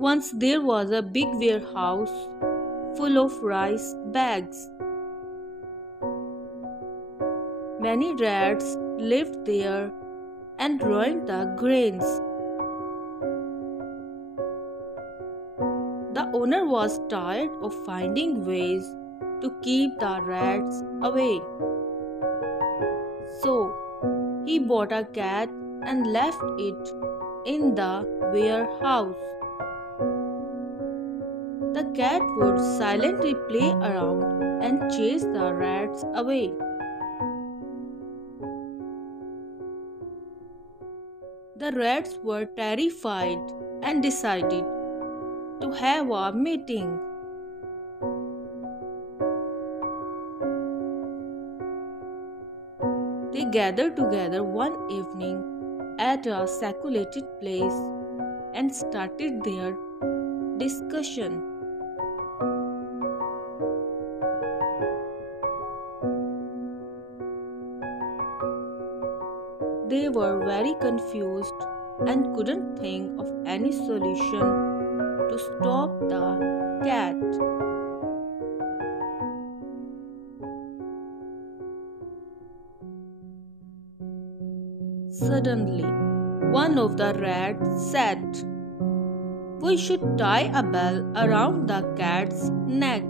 Once there was a big warehouse full of rice bags. Many rats lived there and ruined the grains. The owner was tired of finding ways to keep the rats away. So he bought a cat and left it in the warehouse. The cat would silently play around and chase the rats away. The rats were terrified and decided to have a meeting. They gathered together one evening at a secluded place and started their discussion. They were very confused and couldn't think of any solution to stop the cat. Suddenly, one of the rats said, "We should tie a bell around the cat's neck."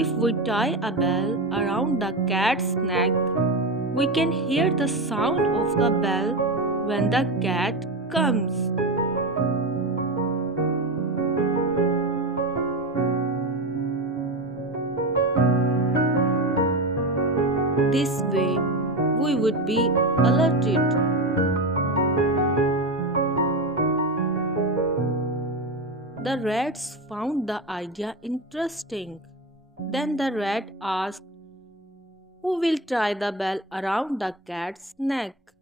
If we tie a bell around the cat's neck, we can hear the sound of the bell when the cat comes. This way, we would be alerted. The rats found the idea interesting. Then the rat asked, "Who will tie the bell around the cat's neck?"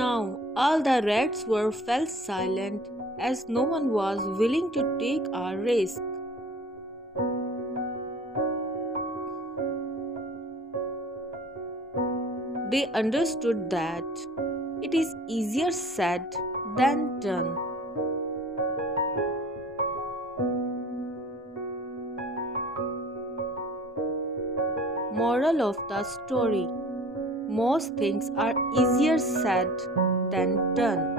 Now all the rats fell silent as no one was willing to take a risk. They understood that it is easier said than done. Moral of the story: most things are easier said than done.